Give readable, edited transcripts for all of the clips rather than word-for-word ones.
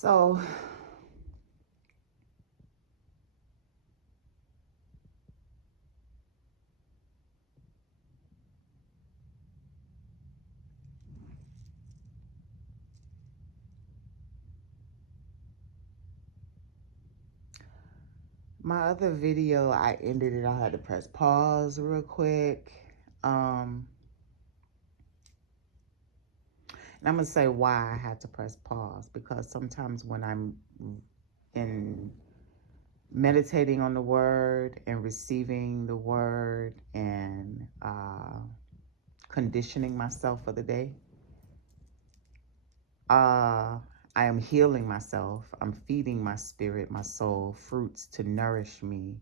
So, my other video, I ended it. I had to press pause real quick. Um, and I'm going to say why I had to press pause because sometimes when I'm in meditating on the word and receiving the word and conditioning myself for the day, I am healing myself. I'm feeding my spirit, my soul, fruits to nourish me,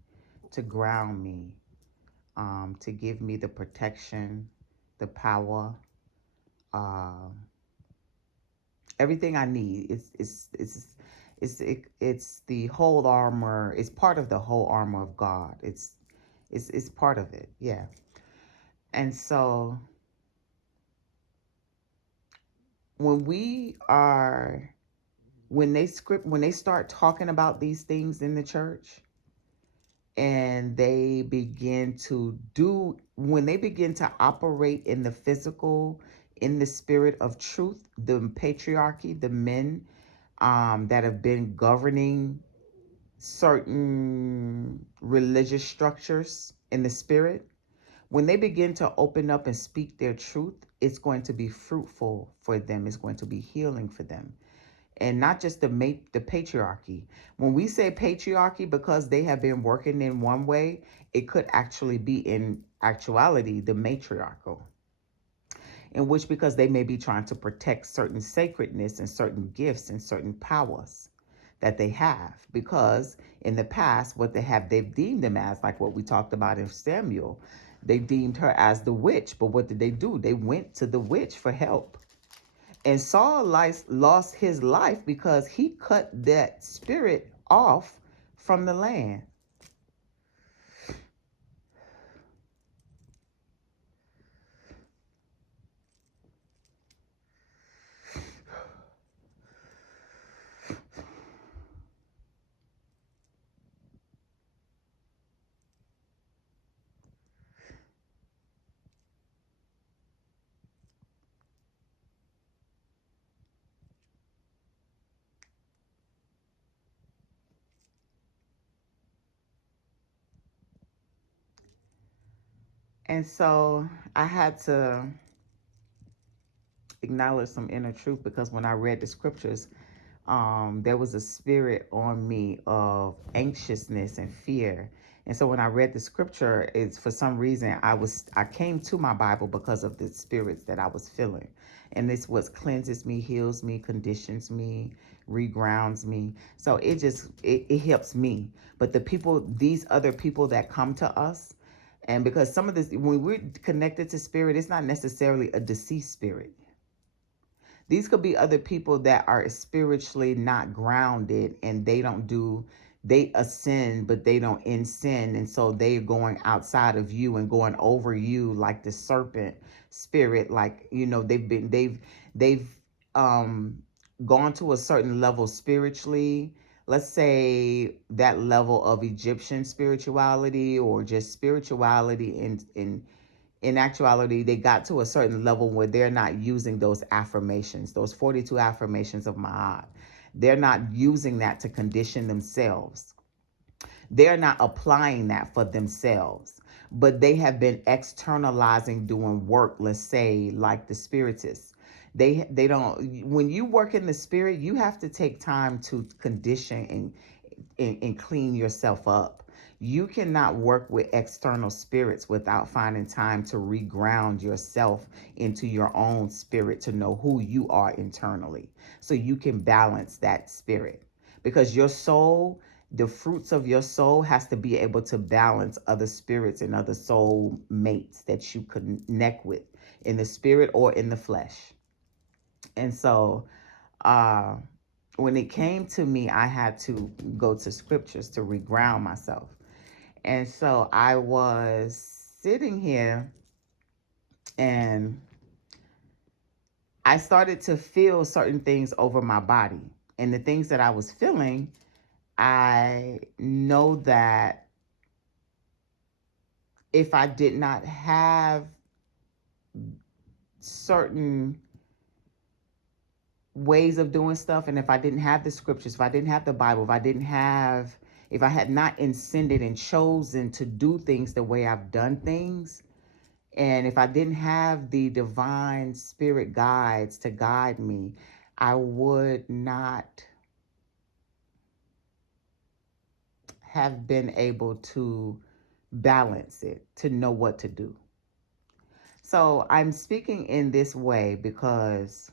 to ground me, to give me the protection, the power, uh, everything I need. It's the whole armor. It's part of the whole armor of God. It's part of it. Yeah. And so when we are when they start talking about these things in the church, and they begin to do when they begin to operate in the physical, in the spirit of truth, the patriarchy, the men that have been governing certain religious structures in the spirit, when they begin to open up and speak their truth, it's going to be fruitful for them. It's going to be healing for them, and not just the patriarchy. When we say patriarchy, because they have been working in one way, it could actually be in actuality the matriarchal, in which because they may be trying to protect certain sacredness and certain gifts and certain powers that they have, because in the past what they've deemed them as, like what we talked about in Samuel, they deemed her as the witch. But what did they do? They went to the witch for help. And Saul lost his life because he cut that spirit off from the land. And so I had to acknowledge some inner truth, because when I read the scriptures, there was a spirit on me of anxiousness and fear. And so when I read the scripture, it's for some reason I came to my Bible because of the spirits that I was feeling. And this what cleanses me, heals me, conditions me, regrounds me. So it helps me. But these other people that come to us, and because some of this, when we're connected to spirit, it's not necessarily a deceased spirit. These could be other people that are spiritually not grounded, and they ascend, but they don't in sin. And so they're going outside of you and going over you like the serpent spirit. Like, they've um, gone to a certain level spiritually. Let's say that level of Egyptian spirituality, or just spirituality in actuality, they got to a certain level where they're not using those affirmations, those 42 affirmations of Ma'at. They're not using that to condition themselves. They're not applying that for themselves, but they have been externalizing, doing work, let's say, like the spiritists. They don't, when you work in the spirit, you have to take time to condition and clean yourself up. You cannot work with external spirits without finding time to reground yourself into your own spirit, to know who you are internally, so you can balance that spirit. Because your soul, the fruits of your soul, has to be able to balance other spirits and other soul mates that you connect with in the spirit or in the flesh. And so, uh, when it came to me, I had to go to scriptures to reground myself. And so I was sitting here, and I started to feel certain things over my body. and the things that I was feeling, I know that if I did not have certain ways of doing stuff, and if I didn't have the scriptures, if I didn't have the Bible, if I had not intended and chosen to do things the way I've done things, and if I didn't have the divine spirit guides to guide me, I would not have been able to balance it, to know what to do. So I'm speaking in this way because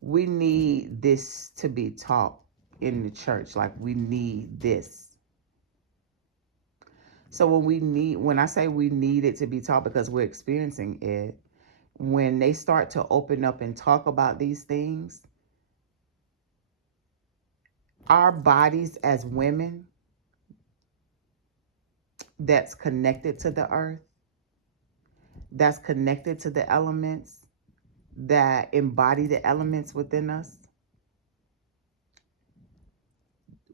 we need this to be taught in the church. Like, we need this. So when I say we need it to be taught because we're experiencing it, when they start to open up and talk about these things, our bodies as women that's connected to the earth, that's connected to the elements, that embody the elements within us,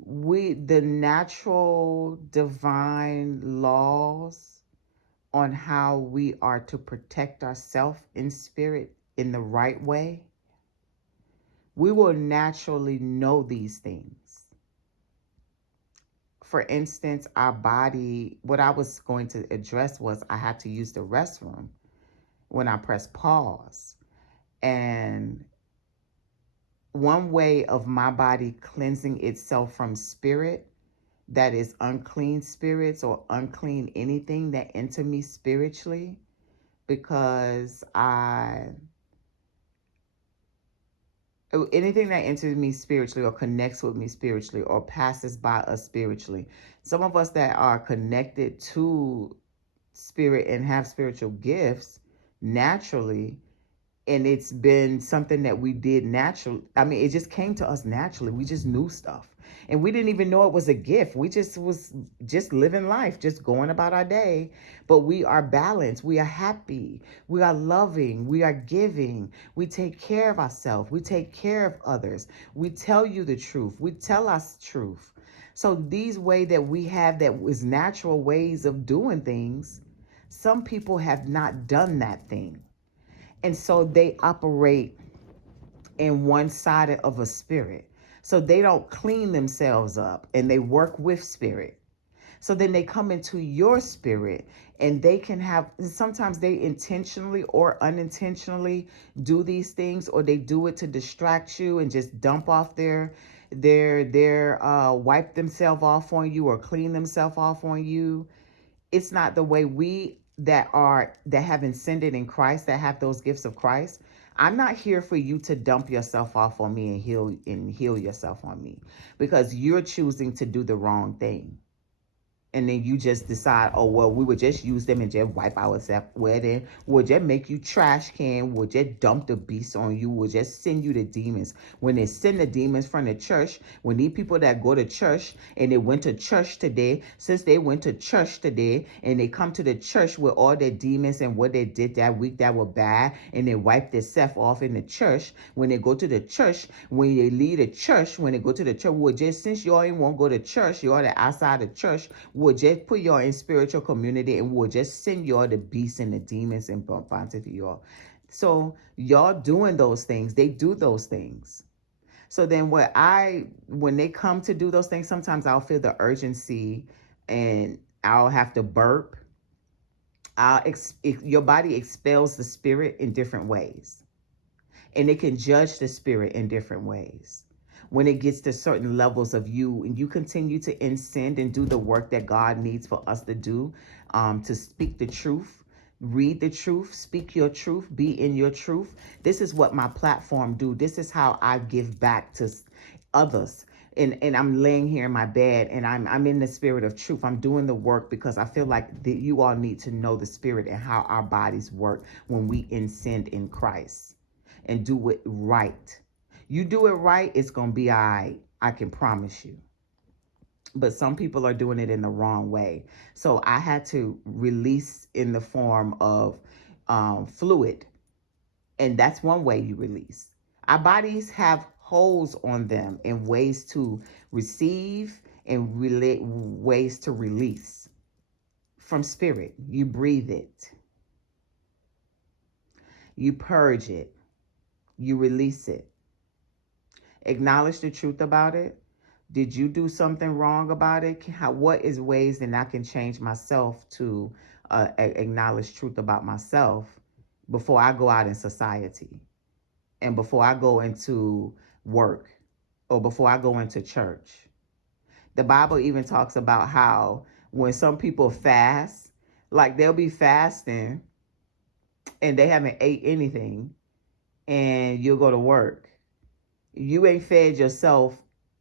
the natural divine laws on how we are to protect ourselves in spirit in the right way, we will naturally know these things. For instance, our body, what I was going to address was I had to use the restroom when I pressed pause. And one way of my body cleansing itself from spirit, that is unclean spirits or unclean anything that enter me spiritually, because anything that enters me spiritually or connects with me spiritually or passes by us spiritually. Some of us that are connected to spirit and have spiritual gifts naturally, and it's been something that we did naturally. I mean, it just came to us naturally. We just knew stuff. And we didn't even know it was a gift. We just was just living life, just going about our day. But we are balanced. We are happy. We are loving. We are giving. We take care of ourselves. We take care of others. We tell you the truth. We tell us truth. So these ways that we have that is natural ways of doing things, some people have not done that thing. And so they operate in one side of a spirit. So they don't clean themselves up and they work with spirit. So then they come into your spirit and they can have, sometimes they intentionally or unintentionally do these things, or they do it to distract you and just dump off wipe themselves off on you or clean themselves off on you. It's not the way we that have ascended in Christ, that have those gifts of Christ. I'm not here for you to dump yourself off on me and heal yourself on me, because you're choosing to do the wrong thing. And then you just decide, oh, well, we would just use them and just wipe ourselves. Well, then we'll just make you trash can. We'll just dump the beast on you. We'll just send you the demons. When they send the demons from the church, when these people that go to church and they went to church today, since they went to church today and they come to the church with all their demons and what they did that week that were bad, and they wipe themselves off in the church, when they go to the church, when they leave the church, when they go to the church, we'll just, since y'all ain't won't go to church, y'all that outside the church, we'll just put y'all in spiritual community and we'll just send y'all the beasts and the demons and bump onto y'all. So y'all doing those things, they do those things. So then when they come to do those things, sometimes I'll feel the urgency and I'll have to burp. Your body expels the spirit in different ways, and it can judge the spirit in different ways. When it gets to certain levels of you and you continue to ascend and do the work that God needs for us to do, to speak the truth, read the truth, speak your truth, be in your truth. This is what my platform do. This is how I give back to others. And I'm laying here in my bed and I'm in the spirit of truth. I'm doing the work because I feel like you all need to know the spirit and how our bodies work when we ascend in Christ and do it right. You do it right, it's going to be all right. I can promise you. but some people are doing it in the wrong way. So I had to release in the form of fluid, and that's one way you release. Our bodies have holes on them and ways to receive and ways to release from spirit. You breathe it, you purge it, you release it. Acknowledge the truth about it. Did you do something wrong about it? What is ways that I can change myself to acknowledge truth about myself before I go out in society and before I go into work or before I go into church? The Bible even talks about how when some people fast, like they'll be fasting and they haven't ate anything, and you'll go to work. You ain't fed yourself.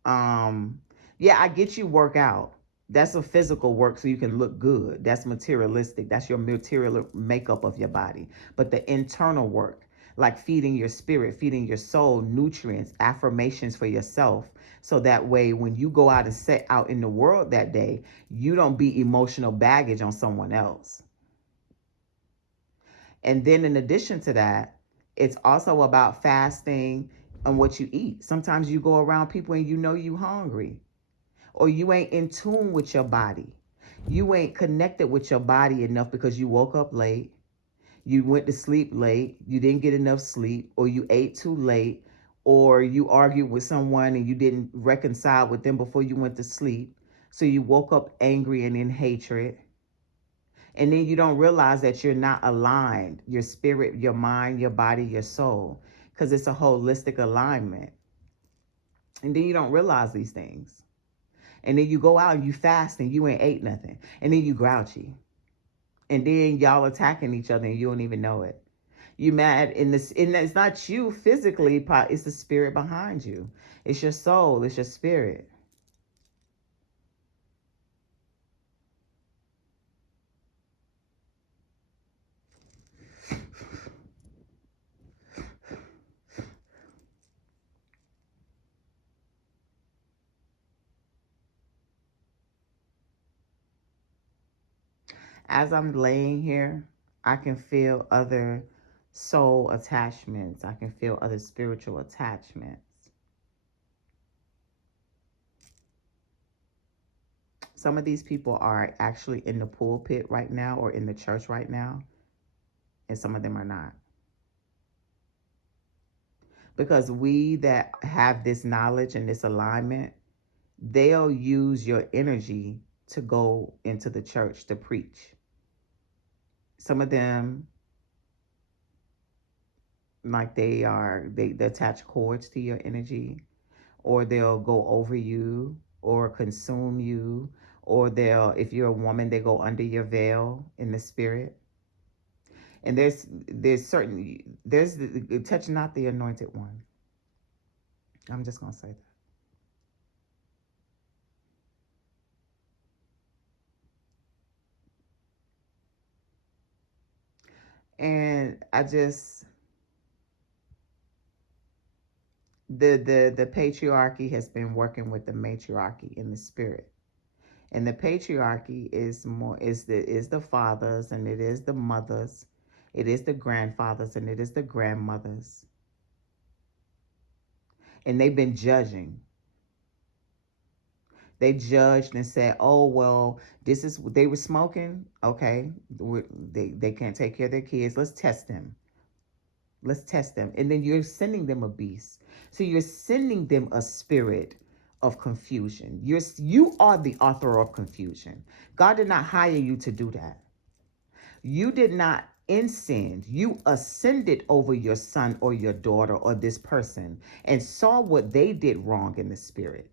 Yeah, I get you work out. That's a physical work so you can look good. That's materialistic. That's your material makeup of your body. But the internal work, like feeding your spirit, feeding your soul nutrients, affirmations for yourself, so that way when you go out and set out in the world that day, you don't be emotional baggage on someone else. And then in addition to that, it's also about fasting on what you eat. Sometimes you go around people and you know you hungry, or you ain't in tune with your body. You ain't connected with your body enough because you woke up late, you went to sleep late, you didn't get enough sleep, or you ate too late, or you argued with someone and you didn't reconcile with them before you went to sleep. So you woke up angry and in hatred. And then you don't realize that you're not aligned, your spirit, your mind, your body, your soul, because it's a holistic alignment. And then you don't realize these things. And then you go out and you fast and you ain't ate nothing. And then you grouchy. And then y'all attacking each other and you don't even know it. You mad in this, and it's not you physically, it's the spirit behind you. It's your soul, it's your spirit. As I'm laying here, I can feel other soul attachments. I can feel other spiritual attachments. Some of these people are actually in the pulpit right now or in the church right now, and some of them are not. Because we that have this knowledge and this alignment, they'll use your energy to go into the church to preach. Some of them, like they attach cords to your energy, or they'll go over you or consume you, or they'll, if you're a woman, they go under your veil in the spirit. And there's touch not the anointed one. I'm just gonna say that. And I just, the patriarchy has been working with the matriarchy in the spirit. And the patriarchy is the fathers, and it is the mothers, it is the grandfathers, and it is the grandmothers. And they've been judging. They judged and said, "Oh well, this is they were smoking. Okay, they can't take care of their kids. Let's test them. Let's test them." And then you're sending them a beast. So you're sending them a spirit of confusion. You are the author of confusion. God did not hire you to do that. You did not ascend. You ascended over your son or your daughter or this person and saw what they did wrong in the spirit.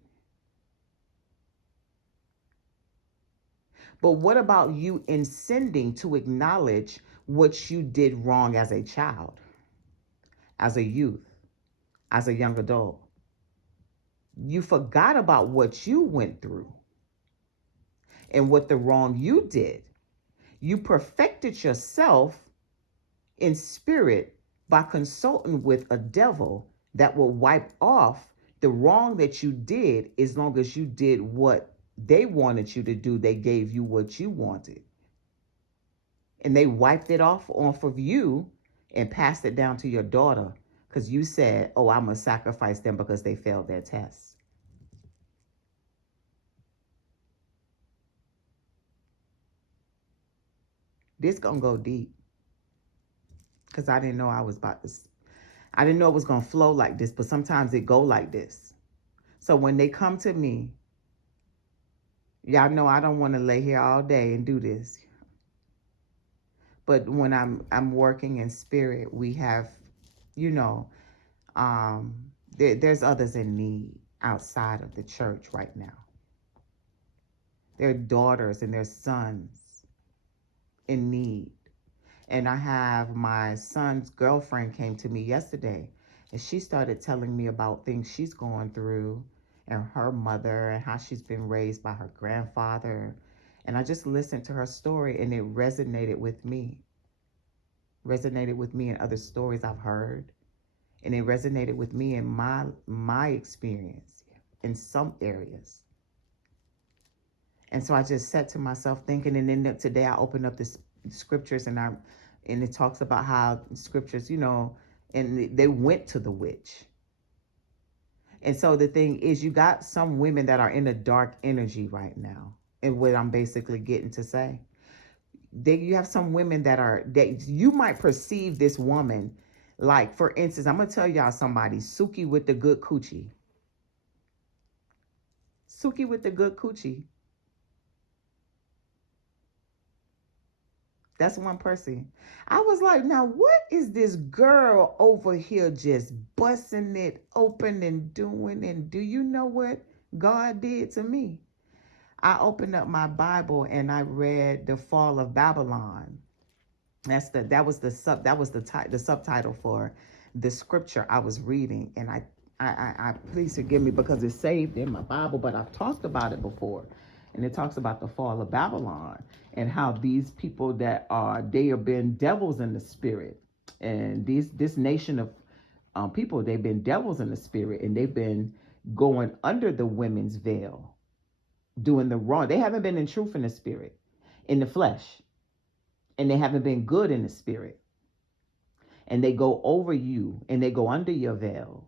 But what about you ascending to acknowledge what you did wrong as a child, as a youth, as a young adult? You forgot about what you went through and what the wrong you did. You perfected yourself in spirit by consulting with a devil that will wipe off the wrong that you did, as long as you did what they wanted you to do, they gave you what you wanted. And they wiped it off of you and passed it down to your daughter because you said, oh, I'm going to sacrifice them because they failed their tests. This going to go deep because I didn't know I was about to. I didn't know it was going to flow like this, but sometimes it go like this. So when they come to me, y'all know I don't want to lay here all day and do this. But when I'm working in spirit, we have, you know, there's others in need outside of the church right now. Their daughters and their sons in need. And I have my son's girlfriend came to me yesterday and she started telling me about things she's going through and her mother and how she's been raised by her grandfather. And I just listened to her story and it resonated with me. Resonated with me in other stories I've heard. And it resonated with me in my experience in some areas. And so I just said to myself thinking, and then today I opened up the scriptures and it talks about how scriptures, you know, and they went to the witch. And so the thing is, you got some women that are in a dark energy right now. And what I'm basically getting to say, you have some women that you might perceive this woman, like for instance, I'm gonna tell y'all somebody, Suki with the good coochie. Suki with the good coochie. That's one person. I was like, now what is this girl over here just busting it open and doing? And do you know what God did to me? I opened up my Bible and I read The Fall of Babylon. The subtitle for the scripture I was reading, and I please forgive me because it's saved in my Bible, but I've talked about it before, and it talks about the fall of Babylon and how these people they have been devils in the spirit, and this nation of people, they've been devils in the spirit, and they've been going under the women's veil, doing the wrong. They haven't been in truth in the spirit, in the flesh, and they haven't been good in the spirit. And they go over you and they go under your veil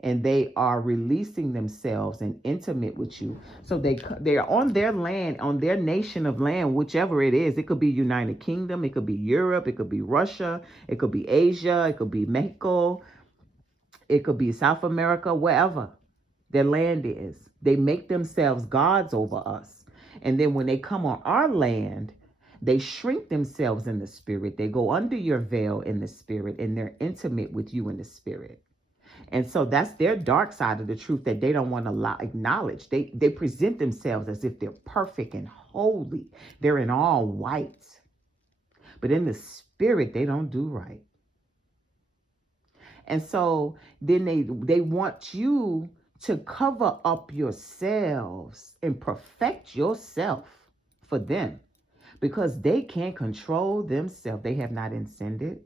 and they are releasing themselves and intimate with you. So they're on their land, on their nation of land, whichever it is. It could be United Kingdom, it could be Europe, it could be Russia, it could be Asia, it could be Mexico, it could be South America, wherever their land is. They make themselves gods over us. And then when they come on our land, they shrink themselves in the spirit. They go under your veil in the spirit, and they're intimate with you in the spirit. And so that's their dark side of the truth that they don't want to acknowledge. They present themselves as if they're perfect and holy. They're in all white. But in the spirit, they don't do right. And so then they want you to cover up yourselves and perfect yourself for them, because they can't control themselves. They have not ascended.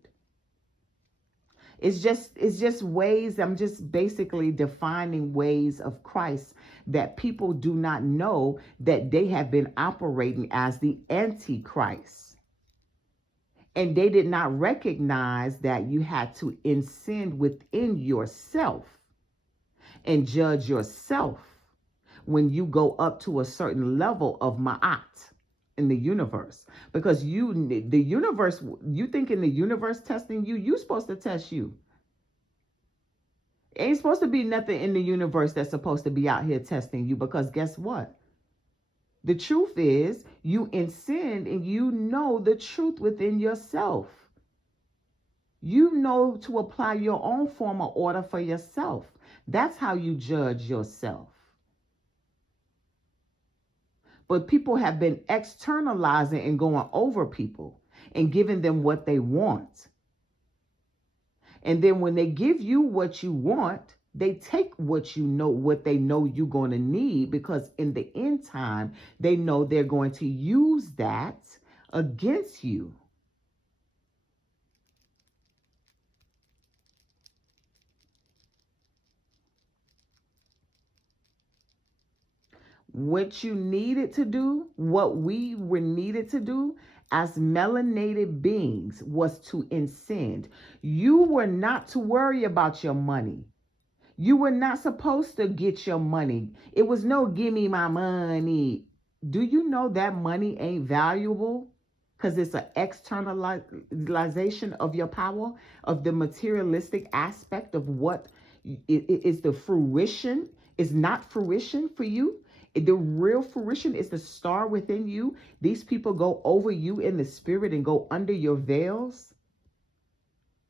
It's just ways. I'm just basically defining ways of Christ that people do not know that they have been operating as the Antichrist. And they did not recognize that you had to ascend within yourself and judge yourself when you go up to a certain level of ma'at in the universe. Because the universe, you think in the universe testing you're supposed to test you. Ain't supposed to be nothing in the universe that's supposed to be out here testing you, because guess what? The truth is you in sin and you know the truth within yourself. You know to apply your own form of order for yourself. That's how you judge yourself. But people have been externalizing and going over people and giving them what they want. And then when they give you what you want, they take what they know you're going to need, because in the end time, they know they're going to use that against you. what you needed to do, what we were needed to do as melanated beings was to ascend. You were not to worry about your money. You were not supposed to get your money. It was no give me my money. Do you know that money ain't valuable? Because it's an externalization of your power, of the materialistic aspect of what is the fruition, is not fruition for you. The real fruition is the star within you. These people go over you in the spirit and go under your veils.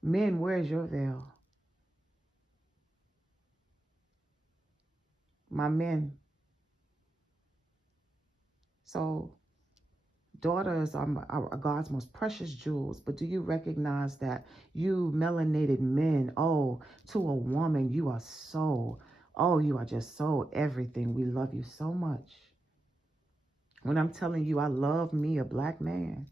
Men, where's your veil? My men. So daughters are God's most precious jewels. But do you recognize that you melanated men, oh, to a woman, you are so, oh, you are just so everything. We love you so much. When I'm telling you, I love me, a black man.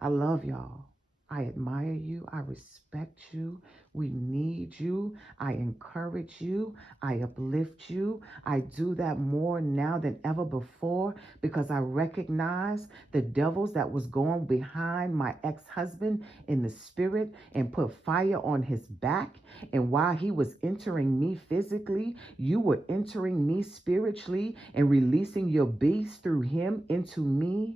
I love y'all. I admire you. I respect you. We need you. I encourage you. I uplift you. I do that more now than ever before because I recognize the devils that was going behind my ex-husband in the spirit and put fire on his back. And while he was entering me physically, you were entering me spiritually and releasing your beast through him into me.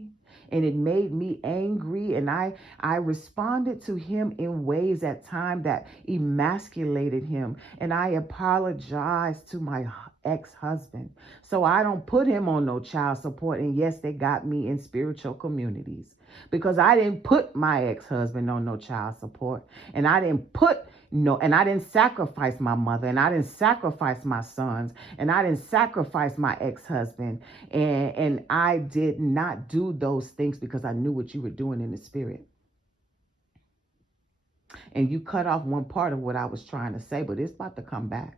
And it made me angry, and I responded to him in ways at times that emasculated him, and I apologized to my ex-husband. So I don't put him on no child support, and yes, they got me in spiritual communities because I didn't put my ex-husband on no child support, and I didn't sacrifice my mother, and I didn't sacrifice my sons, and I didn't sacrifice my ex-husband, and I did not do those things because I knew what you were doing in the spirit. And you cut off one part of what I was trying to say, but it's about to come back.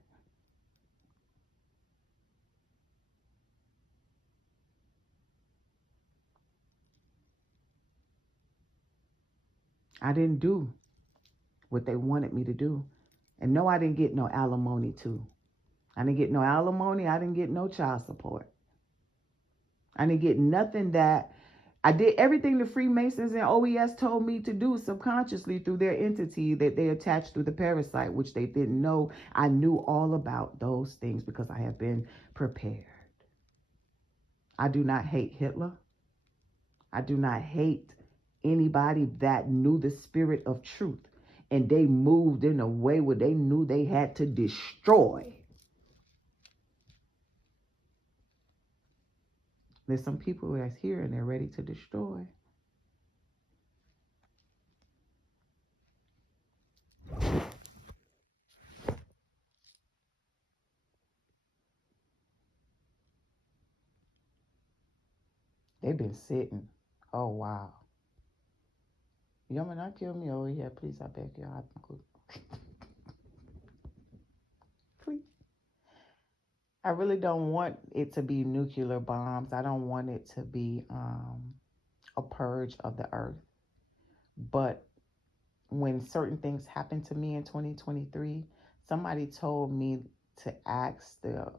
I didn't do what they wanted me to do. And no, I didn't get no alimony too. I didn't get no alimony. I didn't get no child support. I didn't get nothing that I did. Everything the Freemasons and OES told me to do subconsciously through their entity that they attached through the parasite, which they didn't know. I knew all about those things because I have been prepared. I do not hate Hitler. I do not hate anybody that knew the spirit of truth and they moved in a way where they knew they had to destroy. There's some people that's here and they're ready to destroy. They've been sitting. Oh, wow. Y'all may not kill me. Oh, yeah, please, I beg you. Please. I really don't want it to be nuclear bombs. I don't want it to be a purge of the earth. But when certain things happened to me in 2023, somebody told me to ask the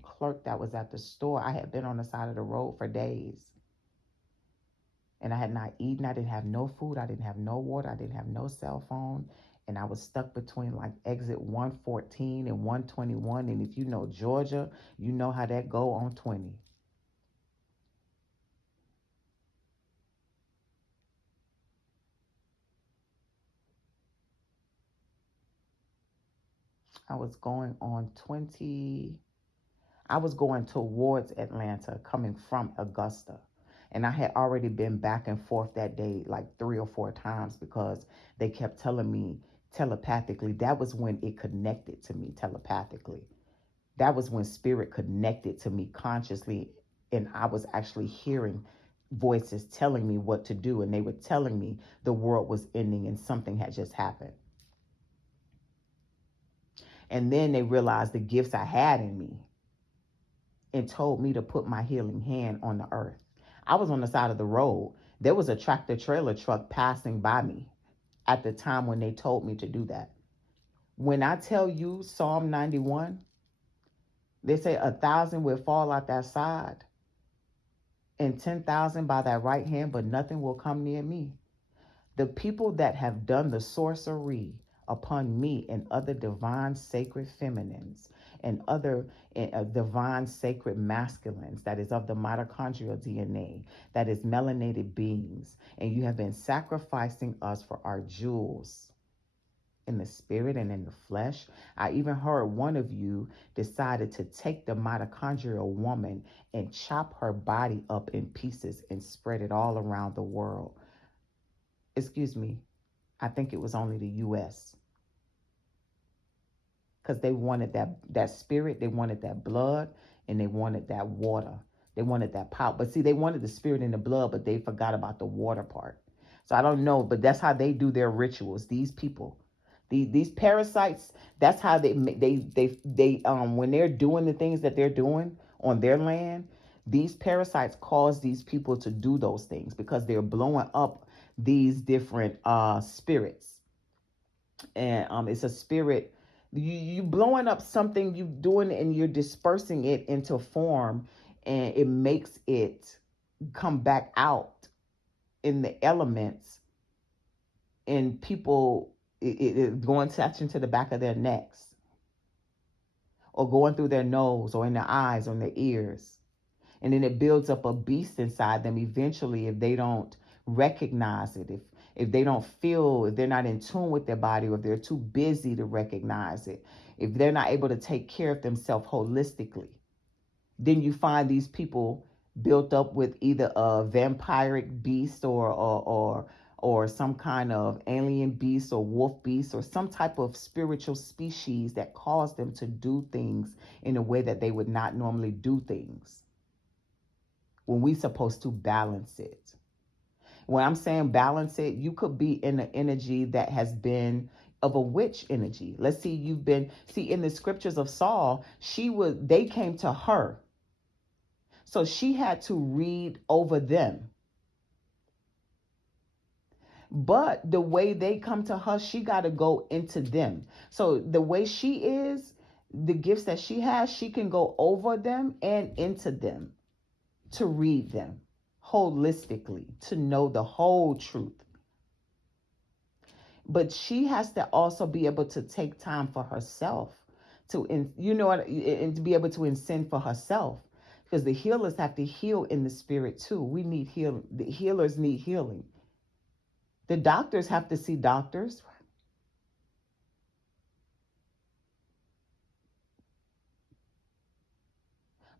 clerk that was at the store. I had been on the side of the road for days. And I had not eaten. I didn't have no food. I didn't have no water. I didn't have no cell phone. And I was stuck between like exit 114 and 121. And if you know Georgia, you know how that go on 20. I was going on 20. I was going towards Atlanta, coming from Augusta. And I had already been back and forth that day like 3 or 4 times because they kept telling me telepathically. That was when it connected to me telepathically. That was when spirit connected to me consciously. And I was actually hearing voices telling me what to do. And they were telling me the world was ending and something had just happened. And then they realized the gifts I had in me and told me to put my healing hand on the earth. I was on the side of the road. There was a tractor trailer truck passing by me at the time when they told me to do that. When I tell you Psalm 91, They say 1,000 will fall at that side and 10,000 by that right hand, but nothing will come near me. The people that have done the sorcery upon me and other divine sacred feminines and other divine sacred masculines, that is of the mitochondrial DNA, that is melanated beings, and you have been sacrificing us for our jewels in the spirit and in the flesh. I even heard one of you decided to take the mitochondrial woman and chop her body up in pieces and spread it all around the world. Excuse me, I think it was only the US, because they wanted that spirit, they wanted that blood, and they wanted that water. They wanted that power. But see, they wanted the spirit and the blood, but they forgot about the water part. So I don't know, but that's how they do their rituals. These people, these parasites, that's how they when they're doing the things that they're doing on their land, these parasites cause these people to do those things because they're blowing up these different spirits. And it's a spirit, you blowing up something, you doing it, and you're dispersing it into form, and it makes it come back out in the elements, and people, it going touching to the back of their necks, or going through their nose, or in their eyes, or in their ears. And then it builds up a beast inside them eventually if they don't recognize it, if they don't feel, if they're not in tune with their body, or if they're too busy to recognize it, if they're not able to take care of themselves holistically. Then you find these people built up with either a vampiric beast, or some kind of alien beast, or wolf beast, or some type of spiritual species that cause them to do things in a way that they would not normally do things, when we're supposed to balance it. When I'm saying balance it, you could be in an energy that has been of a witch energy. Let's see, in the scriptures of Saul, they came to her. So she had to read over them. But the way they come to her, she got to go into them. So the way she is, the gifts that she has, she can go over them and into them to read them holistically, to know the whole truth. But she has to also be able to take time for herself and to be able to ascend for herself, because the healers have to heal in the spirit too. We need healing. The healers need healing. The doctors have to see doctors.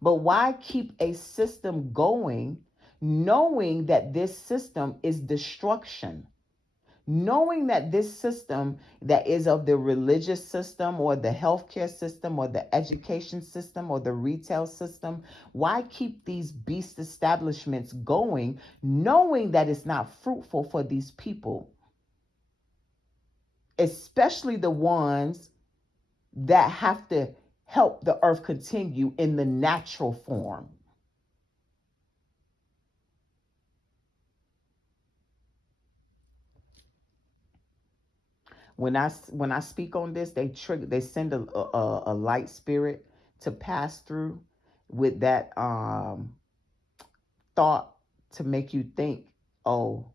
But why keep a system going knowing that this system is destruction? Knowing that this system that is of the religious system, or the healthcare system, or the education system, or the retail system, why keep these beast establishments going knowing that it's not fruitful for these people, especially the ones that have to help the earth continue in the natural form? When I speak on this, they send a light spirit to pass through with that thought, to make you think, oh,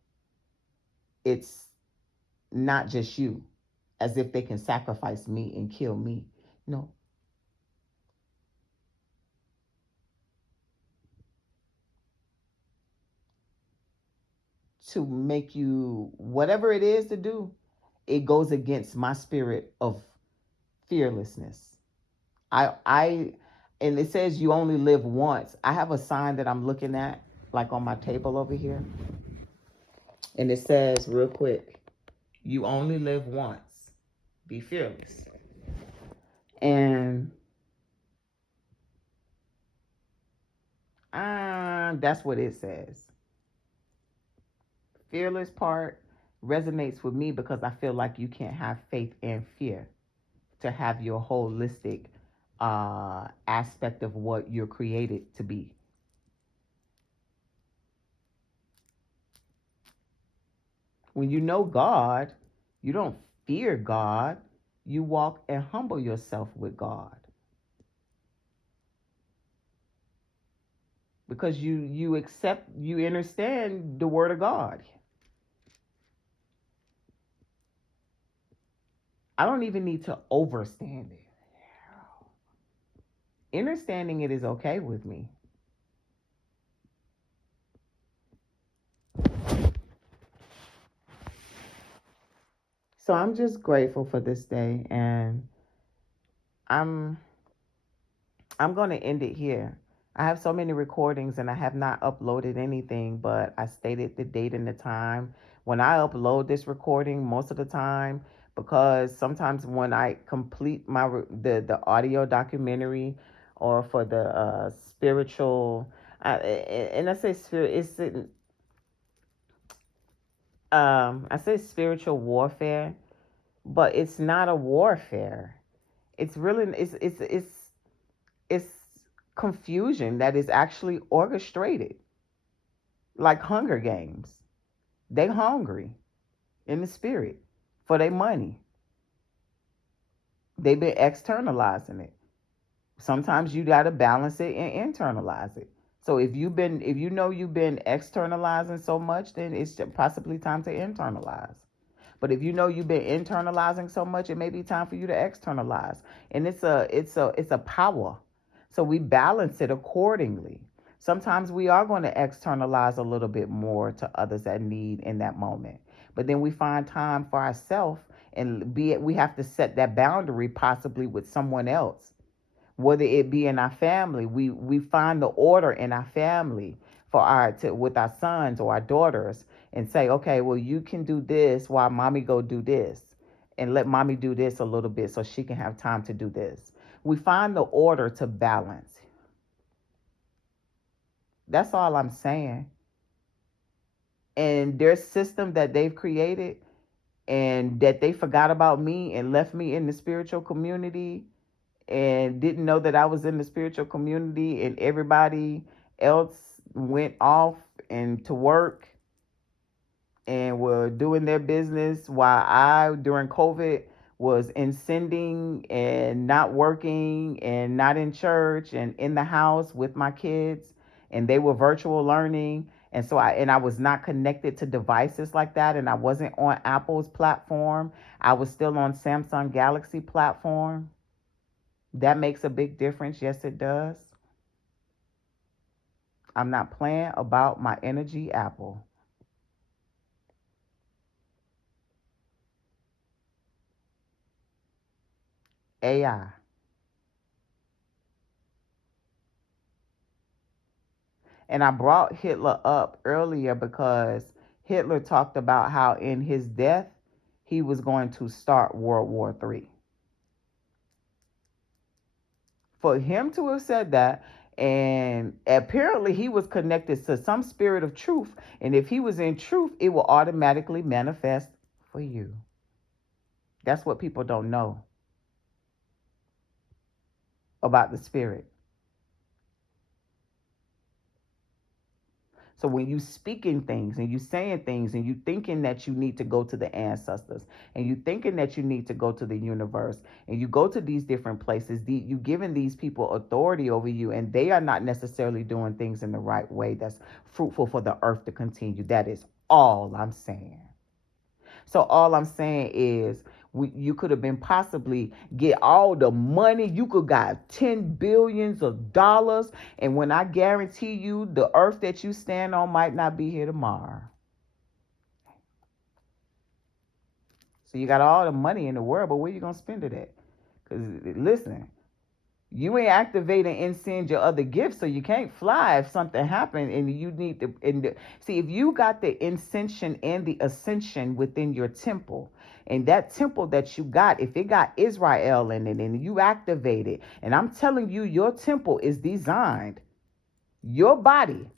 it's not just you, as if they can sacrifice me and kill me. No. To make you, whatever it is to do, it goes against my spirit of fearlessness. I and it says you only live once. I have a sign that I'm looking at, like on my table over here, and it says real quick, you only live once. Be fearless. And that's what it says. Fearless part resonates with me because I feel like you can't have faith and fear to have your holistic aspect of what you're created to be. When you know God, you don't fear God. You walk and humble yourself with God. because you understand the word of God. I don't even need to overstand it. Understanding it is okay with me. So I'm just grateful for this day, and I'm I'm going to end it here. I have so many recordings and I have not uploaded anything, but I stated the date and the time. When I upload this recording, most of the time, because sometimes when I complete the audio documentary or for the spiritual, and I say spirit, I say spiritual warfare, but it's not a warfare. It's really it's confusion that is actually orchestrated, like Hunger Games. They hungry in the spirit for their money. They've been externalizing it. Sometimes you got to balance it and internalize it. So if you know you've been externalizing so much, then it's possibly time to internalize. But if you know you've been internalizing so much, it may be time for you to externalize. And it's a power. So we balance it accordingly. Sometimes we are going to externalize a little bit more to others that need in that moment. But then we find time for ourselves, and we have to set that boundary possibly with someone else, whether it be in our family. We find the order in our family for with our sons or our daughters, and say, okay, well, you can do this while mommy go do this, and let mommy do this a little bit so she can have time to do this. We find the order to balance. That's all I'm saying. And their system that they've created, and that they forgot about me and left me in the spiritual community, and didn't know that I was in the spiritual community, and everybody else went off and to work and were doing their business, while I, during COVID, was in sending and not working and not in church and in the house with my kids, and they were virtual learning. And so I was not connected to devices like that, and I wasn't on Apple's platform. I was still on Samsung Galaxy platform. That makes a big difference. Yes, it does. I'm not playing about my energy, Apple. AI. And I brought Hitler up earlier because Hitler talked about how in his death he was going to start World War III. For him to have said that, and apparently he was connected to some spirit of truth, and if he was in truth, it will automatically manifest for you. That's what people don't know about the spirit. So when you speaking things and you saying things and you thinking that you need to go to the ancestors, and you thinking that you need to go to the universe, and you go to these different places, you giving these people authority over you, and they are not necessarily doing things in the right way that's fruitful for the earth to continue. That is all I'm saying. So all I'm saying is, you could have been possibly get all the money. You could got 10 billions of dollars. And when I guarantee you, the earth that you stand on might not be here tomorrow. So you got all the money in the world, but where you going to spend it at? Because listen, you ain't activating and send your other gifts, so you can't fly if something happened and you need to. See, if you got the ascension and the ascension within your temple, and that temple that you got, if it got Israel in it and you activate it, and I'm telling you, your temple is designed, your body.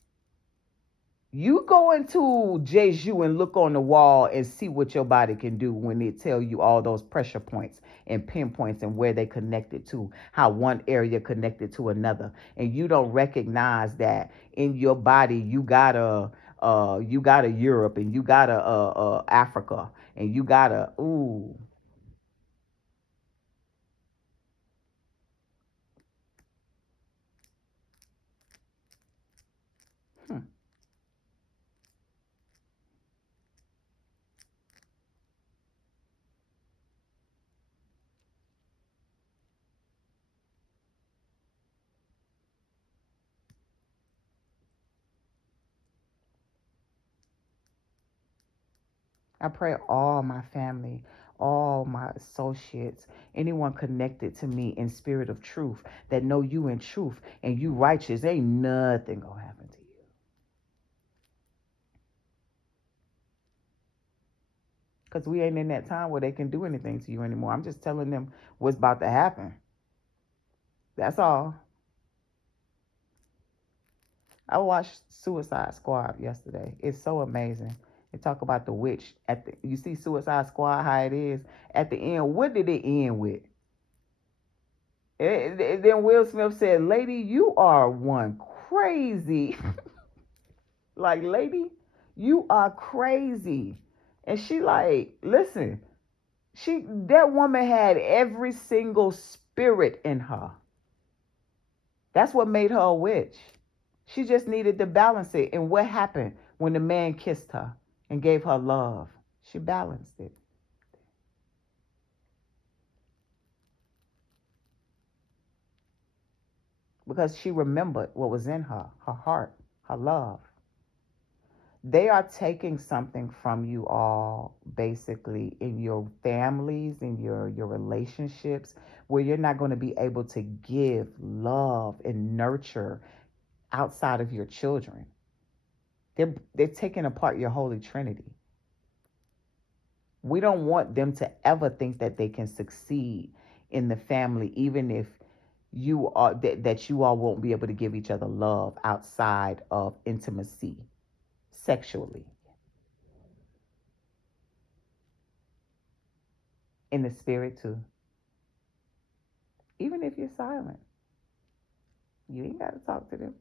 You go into Jeju and look on the wall and see what your body can do when they tell you all those pressure points and pinpoints and where they connected to, how one area connected to another, and you don't recognize that in your body you got a Europe, and you got a Africa, and you got a ooh. I pray all my family, all my associates, anyone connected to me in spirit of truth, that know you in truth and you righteous, ain't nothing gonna happen to you. Because we ain't in that time where they can do anything to you anymore. I'm just telling them what's about to happen. That's all. I watched Suicide Squad yesterday. It's so amazing. They talk about the witch at the. You see Suicide Squad, how it is at the end. What did it end with? Then Will Smith said, "Lady, you are one crazy." Like, lady, you are crazy. And she like, listen, that woman had every single spirit in her. That's what made her a witch. She just needed to balance it. And what happened when the man kissed her and gave her love? She balanced it. Because she remembered what was in her heart, her love. They are taking something from you all, basically, in your families, in your relationships, where you're not going to be able to give love and nurture outside of your children. They're taking apart your holy trinity. We don't want them to ever think that they can succeed in the family, even if that you all won't be able to give each other love outside of intimacy sexually, in the spirit too. Even if you're silent, you ain't got to talk to them.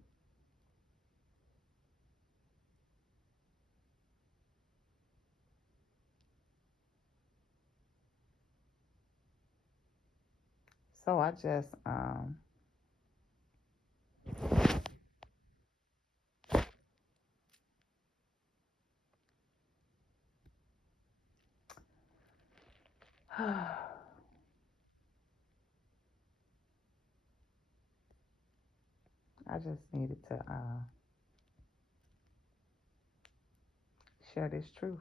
So I just I just needed to share this truth.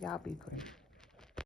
Y'all be great.